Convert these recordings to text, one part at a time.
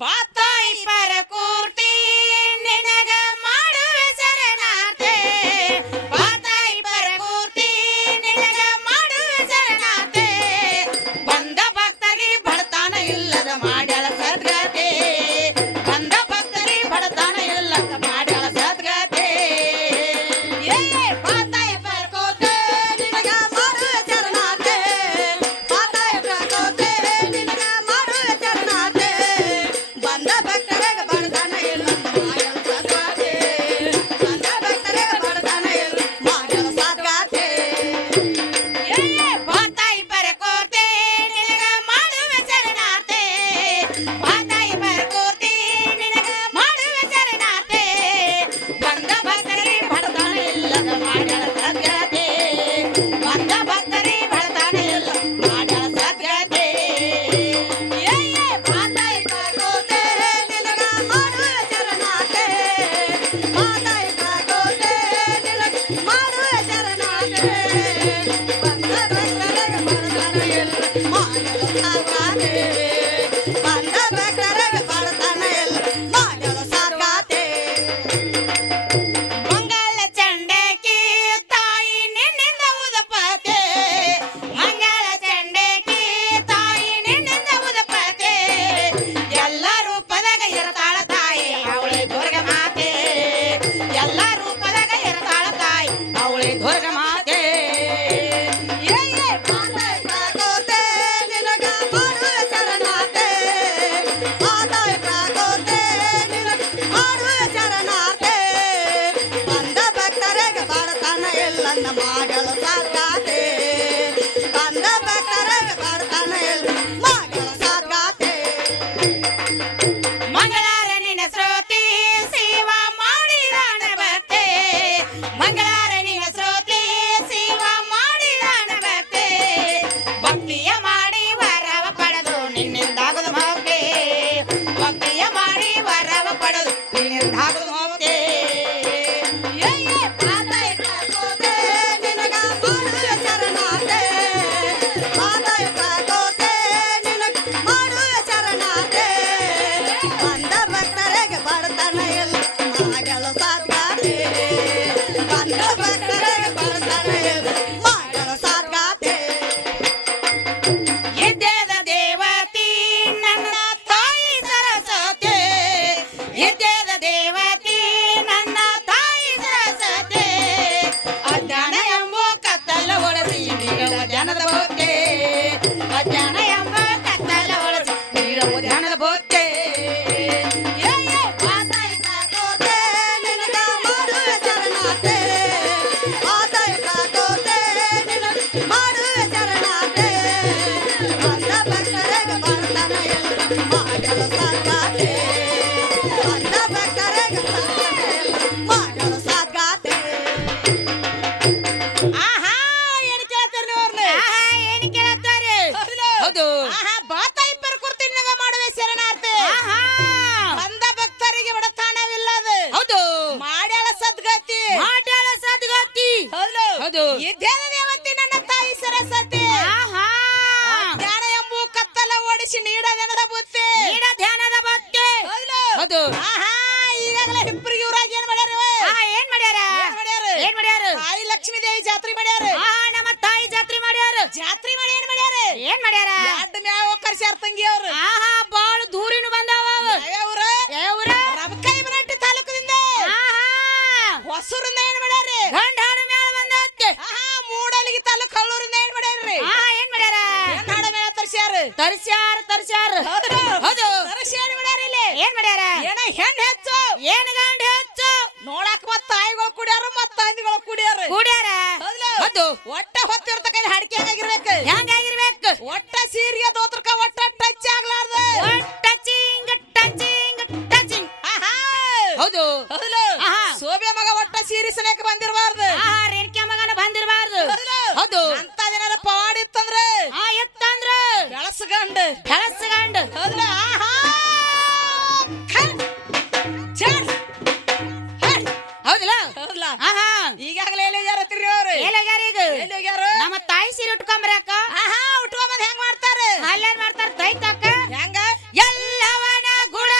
ಬಾತಾಯಿ ಪರಕೂರ್ತಿ ನಿನಗ ಮಾಡುವೆ ಶರಣಾರ್ಥಿ ಬಾತಾಯಿ ಪರಕೂರ್ತಿ ನಿನಗ ಮಾಡುವೆ ಶರಣಾರ್ಥಿ ಬಂದ ಭಕ್ತರಿಗೆ ಬಡತನ ಇಲ್ಲದ ಮಾಡ್ಯಾಳ ಸದ್ಗತಿ ಬಂದ ಭಕ್ತರಿಗೆ ಬಡತನ ಇಲ್ಲದ ಮಾಡ್ಯಾಳ ಸದ್ಗತಿ ಬಾತಾಯಿ ಪರಕೂರ್ತಿ ನಿನಗ ಮಾಡುವೆ ಶರಣಾರ್ಥಿ ಬಾತಾಯಿ ಪರಕೂರ್ತಿ ನಿನಗ ಮಾಡುವೆ ಶರಣಾರ್ಥಿ ಬಂದ ಭಕ್ತರಿಗೆ ಬಡತನ ಇಲ್ಲದ ಮಾಡ್ಯಾಳ ಸದ್ಗತಿ ಬಂದ ಭಕ್ತರಿಗೆ ಬಡತನ ಇಲ್ಲ ಮಾಡ್ಯಾಳ ಸದ್ಗತಿ ಬಾತಾಯಿ ಪರಕೂರ್ತಿ ನಿನಗ ಮಾಡುವೆ ಶರಣಾರ್ಥಿ ಬಾತಾಯಿ ಪರಕೂರ್ತಿ ನಿನಗ ಮಾಡುವೆ ಶರಣಾರ್ಥಿ ಬಂದ ಭಕ್ತರಿಗೆ ಬಡತನ ಇಲ್ಲದ ಮಾಡ್ಯಾಳ ಸದ್ಗತಿ ಬಂದ ಭಕ್ತರಿಗೆ ಬಡತನ ಇಲ್ಲ ಮಾಡ್ಯಾಳ ಸದ್ಗತಿ ಬಾತಾಯಿ ಪರಕೂರ್ತಿ ನಿನಗ ಮಾಡುವೆ ಶರಣಾರ್ಥಿ ಬಾತಾಯಿ ಪರಕೂರ್ತಿ ನಿನಗ ಮಾಡುವೆ ಶರಣಾರ್ಥಿ ಬಂದ ಭಕ್ತರಿಗೆ ಬಡತನ ಇಲ್ಲ ಮಾಡ್ಯಾಳ ಸದ್ಗತಿ ಬಂದ ಭಕ್ತರಿಗೆ ಬಡತನ ಇಲ್ಲ ಮಾಡ್ಯಾಳ ಸದ್ಗತಿ ಮಂಗಳ ಚಂಡಕಿ ತಾಯಿ ನಿನ್ನಿಂದ ಉದಪತೆ ಮಂಗಳ ಚಂಡಕಿ ತಾಯಿ ನಿನ್ನಿಂದ ಉದಪತೆ ಎಲ್ಲ ರೂಪದಾಗ ಇರತಾಳ ತಾಯಿ ಅವಳೆ ದುರ್ಗ ಮಾತೆ ಎಲ್ಲ ರೂಪದಾಗ ಇರತಾಳ ತಾಯಿ ಅವಳೆ ದುರ್ಗ ಮಾತೆ ಬಾತಾಯಿ ಪರಕೂರ್ತಿ ನಿನಗ ಮಾಡುವೆ ಶರಣಾರ್ಥಿ ಬಾತಾಯಿ ಪರಕೂರ್ತಿ ನಿನಗ ಮಾಡುವೆ ಶರಣಾರ್ಥಿ ಬಂದ ಭಕ್ತರಿಗೆ ಬಡತನ ಇಲ್ಲಂದ ಮಾಡಲು ಸದ್ಗತಿ ಬಂದ ಭಕ್ತರಿಗೆ ಬಡತನ ಇಲ್ಲ ಮಾಡಲು ಸದ್ಗತಿ ಮಂಗಳಾರ ನಿನ್ನ ಶ್ರೋತಿ ಶಿವ ಮಾಡಿದಾನ ಭಕ್ತಿ ಮಂಗಳಾರ ನಿನ್ನ ಶ್ರೋತಿ ಶಿವ ಮಾಡಿದಾನ ಭಕ್ತಿ ಭಕ್ತಿಯ ಮಾಡಿ ವರವ ಪಡೆದು ನಿನ್ನಿಂದಾಗದು ಮುಕ್ತಿ ಭಕ್ತಿಯ ಮಾಡಿ ವರವ ಪಡೆದು ನಿನ್ನಿಂದಾಗದು ಮುಕ್ತಿ ಬಾತಾಯಿ ಪರಕೂರ್ತಿ ನಿನಗ ಮಾಡುವೆ ಶರಣಾರ್ಥಿ ಬಾತಾಯಿ ಪರಕೂರ್ತಿ ನಿನಗ ಮಾಡುವೆ ಶರಣಾರ್ಥಿ ಬಂದ ಭಕ್ತರಿಗೆ ಬಡತನ ಇಲ್ಲ ಮಾಡಲು ಸದ್ಗತಿ ಬಂದ ಭಕ್ತರಿಗೆ ಬಡತನ ಇಲ್ಲ ಮಾಡಲು ಸದ್ಗತಿ ಇದ್ದೇದ ದೇವತಿ ನನ್ನ ತಾಯಿ ಸರಸ್ವತಿ ಇದ್ದೇದ ದೇವತಿ ನನ್ನ ತಾಯಿ ಸರಸ್ವತಿ ಅಜ್ಞಾನ ಎಂಬ ಕತ್ತಲ ಒಳಸಿ ನೀಡುವ ಜ್ಞಾನದ ಬೋಧೆ ಅಜ್ಞಾನ ಎಂಬ ಕತ್ತಲ ಒಳಸಿ ನೀಡುವ ಜ್ಞಾನದ ಬೋಧೆ ಬಾತಾಯಿ ಪರಕೂರ್ತಿ ನಿನಗ ಮಾಡುವೆ ಶರಣಾರ್ಥಿ ಬಾತಾಯಿ ಪರಕೂರ್ತಿ ನಿನಗ ಮಾಡುವೆ ಶರಣಾರ್ಥಿ ಬಂದ ಭಕ್ತರಿಗೆ ಬಡತನ ಇಲ್ಲ ಮಾಡಲು ಸದ್ಗತಿ ಬಂದ ಭಕ್ತರಿಗೆ ಬಡತನ ಇಲ್ಲ ಮಾಡಲು ಸದ್ಗತಿ ಆಹಾ ಏನು ಕೇಳ್ತಾರೆ ನೀವು ಅವ್ರನ್ನ ಏನು ಕೇಳ್ತಾರೆ ಹೌದು ಬಾತಾಯಿ ಪರಕೂರ್ತಿ ನಿನಗ ಮಾಡುವೆ ಶರಣಾರ್ಥಿ ಬಂದ ಭಕ್ತರಿಗೆ ಬಡತನವಿಲ್ಲದ ಹೌದು ಮಾಡ್ಯಾಳ ಸದ್ಗತಿ ಮಾಡ್ಯಾಳ ಸದ್ಗತಿ ಹೌದು ಇದ್ದೇದ ದೇವತಿ ನನ್ನ ತಾಯಿ ಸರಸ್ವತಿ ಜ್ಞಾನ ಎಂಬು ಕತ್ತಲ ಓಡಿಸಿ ನೀಡ ಧ್ಯಾನದ ಬುತ್ತಿ ನೀಡ ಧ್ಯಾನದ ಬುತ್ತಿ ಹೌದು ಈಗಾಗಲೇ ಹಿಪ್ಪರಿಗೆ ಊರಾಗ ಏನ್ ಮಾಡ್ಯಾರ ಏನ್ ಮಾಡ್ಯಾರ ಏನ್ ಮಾಡ್ಯಾರ ತಾಯಿ ಲಕ್ಷ್ಮೀ ದೇವಿ ಜಾತ್ರೆ ಮಾಡ್ಯಾರ ನಮ್ಮ ತಾಯಿ ಜಾತ್ರೆ ಮಾಡ್ಯಾರ ಜಾತ್ರೆ ಮಾಡಿ ಏನ್ ಮಾಡ್ಯಾರ ಎರಡು ಮ್ಯಾವ ಕರ್ಸ್ಯಾರ ತಂಗಿ ಅವ್ರು ಬಾಳ ದೂರಿನ ಬಂದಾವ ಯಾವ ರಬಕೈಬನಟ್ಟಿ ತಾಲೂಕದಿಂದ ಹೊಸೂರಿಂದ ಏನ್ ಮಾಡ್ಯಾರ ಗಂಡಾಡ ಮೇಳ ಬಂದತ್ತೆ ಮೂಡಲಿಗಿ ತಾಲೂಕು ಕಳ್ಳೂರಿಂದ ಏನ್ ಮಾಡ್ಯಾರ್ರಿ ಏನ್ ಮಾಡ್ಯಾರ ಗಂಡಾಡ ಮೇಳ ತರ್ಸ್ಯಾರ ಹೌದು ತರ್ಸಿ ಏನ್ ಮಾಡ್ಯಾರ ಇಲ್ಲಿ ಏನ್ ಮಾಡ್ಯಾರ ಏನ ಹೆಣ್ ಹೆಚ್ಚು ಏನ್ ಗಂಡ ಹೆಚ್ಚು ನೋಡಾಕ ಮತ್ತ ತಾಯಿಗಳು ಕುಡಿಯಾರ ಮತ್ತ ತಂದಿಗಳು ಕುಡಿಯಾರ ಹೌದು ಒಟ್ಟ ಹೊತ್ತಿರ್ತಕ್ಕ ಹಡಿಕೆ ಹೆಂಗಾಗಿರ್ಬೇಕು ಒಟ್ಟ ಸೀರೆಗೆ ದೋತ್ರಕ ಒಟ್ಟ ಟಚ್ ಆಗ್ಲಾರ್ದ ಟಚಿಂಗ್ ಹೌದು ಸೋಬೆ ಮಗ ಒಟ್ಟ ಸೀರೆ ಸನೇಕ ಬಂದಿರಬಾರ್ದು ರೇಣುಕೆ ಮಗನ ಬಂದಿರಬಾರ್ದು ಹೌದು ಅಂತ ಏನಾರ ಪವಾಡ ಇತ್ತಂದ್ರೆ ಬೆಳಸ್ಗಂಡ್ ಹೌದಲ್ಲ ಹೌದಲ್ಲ ಈಗಾಗಲೇ ನಮ್ಮ ತಾಯಿ ಸೀರೆ ಉಟ್ಕೊಂಬ್ರಿ ಅಕ್ಕ ಉಟ್ಕೊಂಬಂದ್ ಹೆಂಗ್ ಮಾಡ್ತಾರೆ ಅಲ್ಲೇನ್ ಮಾಡ್ತಾರ ತೈತಕ್ಕ ಹೆಂಗ ಎಲ್ಲವನ ಗುಣ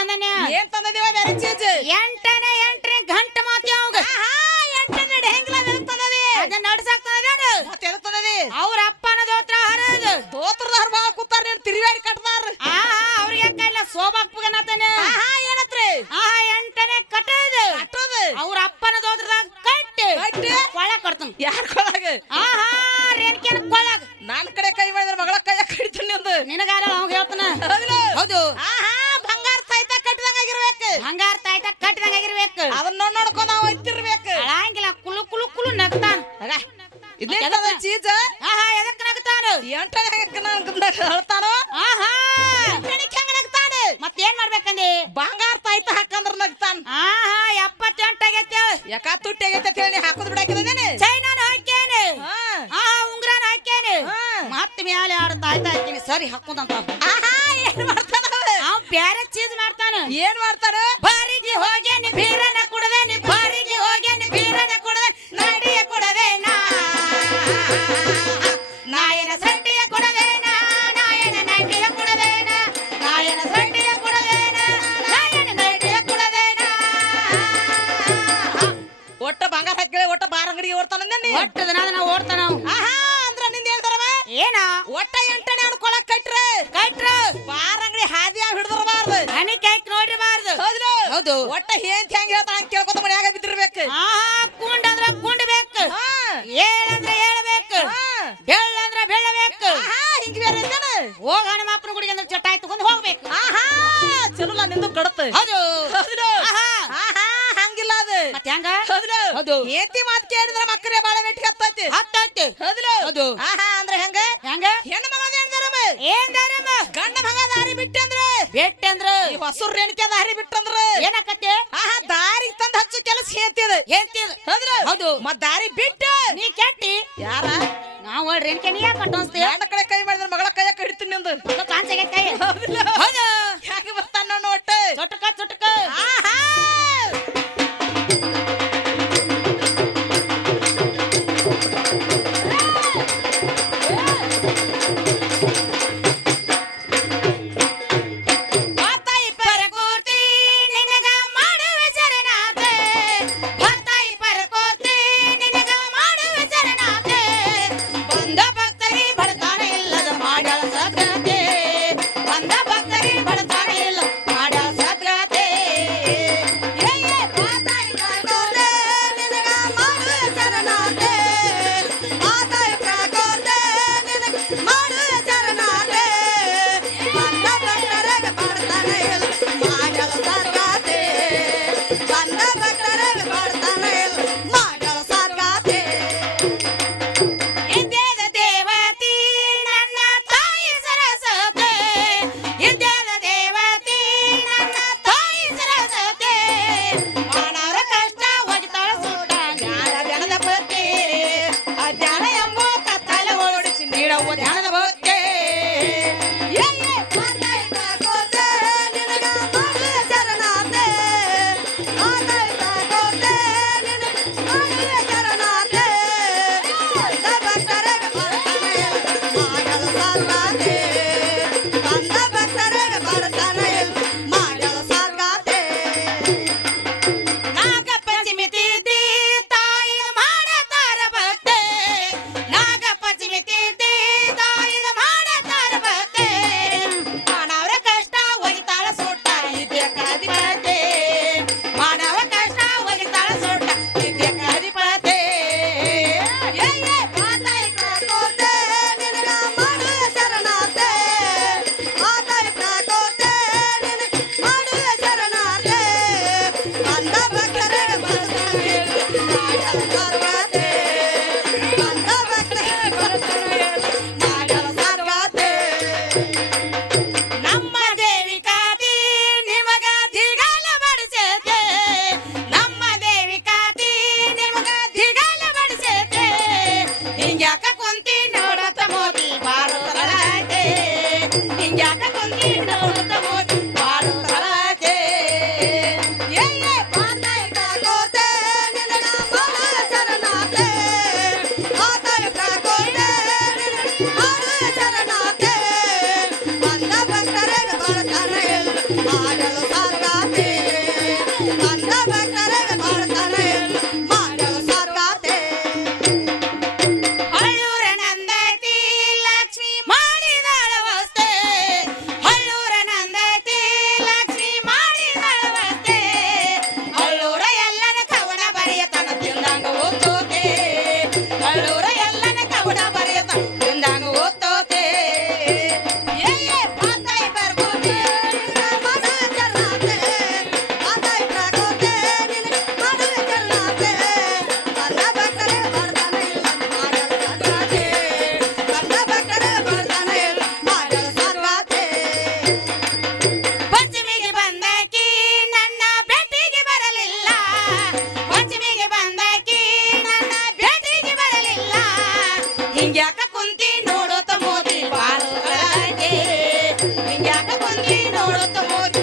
ತಂದನೆ ಏನ್ ತಂದದಿವ ಬೇರೆ ಚೀಜ್ ಎಂಟನೇ ಗಂಟೆ ಮಾತಿ ಅವಾಗ ಎಂಟನೇ ಹೆಂಗಿಲ್ಲ ಎದಕ್ ತಂದದಿ ಅದನ್ನ ನಡ್ಸಾಕ್ ತಂದದ ಮತ್ತೆ ಎದಕ್ ತಂದದಿ ಅವ್ರ ಅಪ್ಪನ ದೋತ್ರ ಹರದು ದೋತ್ರದಾರ ಬಾ ಕೂತಾರ ನೀನ್ ತಿರುವಾಡಿ ಕಟ್ಟದಾರ ಅವ್ರಿಗೆ ಕೈಲ ಸೋಬಾಕ್ಪಗನತಾನೆ ಏನತ್ರಿ ಎಂಟನೇ ಕಟ್ಟದ ಕಟ್ಟೋದು ಅವ್ರ ಅಪ್ಪನ ದೋತ್ರದಾಗ ಕಟ್ಟಿ ಕೊಳ ಕಟ್ತಾನ ಯಾರ ಕೊಳಗ ರೇಣುಕಿನ ಕೊಳಗ ನಾನ್ ಕಡೆ ಕೈ ಮಾಡಿದ್ರೆ ಮಗಳ ಕೈಯ ಕಡಿತೀನಿ ಅಂದು ನಿನಗಾರ ಅವಾಗ ಹೇಳ್ತಾನ ಹೌದು ಬಂಗಾರ ತಾಯ್ತ ಕಟ್ಟಿದಂಗಾಗಿರ್ಬೇಕು ಬಂಗಾರ ತಾಯ್ತ ಕಟ್ಟಿದಂಗಾಗಿರ್ಬೇಕು ಅದನ್ನ ನೋಡ್ಕೊಂಡು ನಾವು ಒಯ್ತಿರ್ಬೇಕು ಅಳಂಗಿಲ್ಲ ಕುಲು ಕುಲು ಕುಲು ನಗ್ತಾನ ಇದೇನದ ಚೀಜ ಎದಕ್ ನಗ್ತಾನ ಎಂಟನೇ ಹೇಳ್ತಾನೋ ಹೆಂಗ ನಗ್ತಾನ ಮತ್ತೇನ್ ಮಾಡ್ಬೇಕಂದಿ ಬಂಗಾರ ತಾಯ್ತ ಹಾಕಂದ್ರ ನಗ್ತಾನ 78 ಆಗೈತೆ ಯಾಕ ತುಟ್ಟಿ ಆಗೈತೆ ಅಂತ ಹೇಳಿ ಹಾಕೋದ್ ಬಿಡಾಕಿದೇನೆ ಚೈನಾನು ಹಾಕ್ಯಾನೆ ಉಂಗ್ರಾನ ಹಾಕ್ಯಾನೆ ಮತ್ತ ಮ್ಯಾಲೆ ಆಡ ತಾಯ್ತಾ ಹಾಕ್ಯಾನೆ ಸರಿ ಹಾಕೋದಂತ ಏನ್ ಮಾಡ್ತಾನ ಅವ್ ಬ್ಯಾರೆ ಚೀಸ್ ಮಾಡ್ತಾನ ಏನ್ ಮಾಡ್ತಾನ ಬಾರಿಗೆ ಹೋಗ್ಯಾನೆ ಬೀರನ ಕುಡದೇನೆ ಬಾರಿಗೆ ಹೋಗ್ಯಾನೆ ಬೀರನ ಕುಡದೆ ನಾಡಿಯ ಕುಡದೇನಾ ನಾಯನ ಸಂಟಿಯ ಕುಡದೇನಾ ನಾಯನ ನೈಟಿಯ ಕುಡದೇನಾ ನಾಯನ ಸಂಟಿಯ ಕುಡದೇನಾ ನಾಯನ ನೈಟಿಯ ಕುಡದೇನಾ ಒಟ್ಟ ಬಂಗಾರ ಹಾಕಿ ಒಟ್ಟ ಬಾರ್ ಅಂಗಡಿಗೆ ಓಡ್ತಾನ ಒಟ್ಟದ ನಾವು ಓಡ್ತಾನ ಅಂದ್ರ ನಿಂದ ಹೇಳ್ತಾರವ ಏನ ಒಟ್ಟ ಎಂಟನೇ ಅನ್ಕೊಳಕ್ ಕಟ್ರ ಬಾರ್ ಅಂಗಡಿ ಹಾದಿ ಹಿಡಿದಿರಬಾರ್ದು ಹನಿ ಕೈಕ್ ನೋಡಿರಬಾರ್ದು ಹೌದು ಒಟ್ಟ ಹೆಂಗ್ ಹೇಳ್ತಾಳ ಕೇಳ್ಕೊತ ಮನ್ಯಾಗ ಬಿದ್ದಿರ್ಬೇಕು ಕುಂಡ್ ಅಂದ್ರ ಕುಂಡ್ಬೇಕು ಏಳಂದ್ರ ಏಳಬೇಕು ಬೆಳ್ಳಂದ್ರ ಬೆಳ್ಳಬೇಕು ಹಿಂಗ ಬೇರೆ ಹೋಗ ಹನುಮಪ್ಪನ ಗುಡಿಗೆ ಅಂದ್ರೆ ಚಟ್ಟಾಯಿ ತಗೊಂಡ್ ಹೋಗ್ಬೇಕು ಚಲೋಲ್ಲ ನಿಂದು ಕಡತ ಹೌದು ಹಂಗಿಲ್ಲ ಅದು ಮತ್ತೆ ಹೆಂಗ ಹೌದು ಏತಿ ಮಾತ್ ಕೇಳಿದ್ರ ಮಕ್ಕರೇ ಬಾಳ ಮೆಟ್ಟಿಗೆ ಹತ್ತೈತಿ ಹೌದು ಅಂದ್ರೆ ಹೆಂಗ ಹೆಂಗ ಹೆಣ್ಣು ಮಗದ ಏನ್ ದಾರಮ್ಮ ಗಂಡ ಮಗ ದಾರಿ ಬಿಟ್ಟಂದ್ರ ಬೆಟ್ಟಂದ್ರ ಹೊಸೂರ್ ರೇಣಿಕೆ ದಾರಿ ಬಿಟ್ಟಂದ್ರ ಏನಕತ್ತೆ ದಾರಿಗೆ ತಂದ್ ಹಚ್ಚು ಕೆಲಸ ಹೇಳ್ತಿದ ಹೌದು ಮತ್ ದಾರಿ ಬಿಟ್ಟು ನೀ ಕೆಟ್ಟಿ ಯಾರ ನಾವು ರೇಣಿಕೆ ನೀ ಯಾಕೆ ಕಟ್ಟೋಸ್ತೀವಿ ಗಂಡ ಕಡೆ ಕೈ ಮಾಡಿದ್ರ ಮಗಳ ಕೈಯ ಕಡಿತೀನಿ ನಿಂದು ಕಾನ್ಸಗೆ ಕೈ ಹೌದು ಯಾಕೆ ಬರ್ತಾನ ನೋಟ ಚೊಟಕ ಬಂದ ಭಕ್ತರಿ ಬಡತಾನ ಇಲ್ಲದ ಮಾಡಳ ಸಕತೆ ಬಂದ ಭಕ್ತರಿ ಬಡ ತಂಗಿ ನೋಡುತ್ತ ಮೋಜು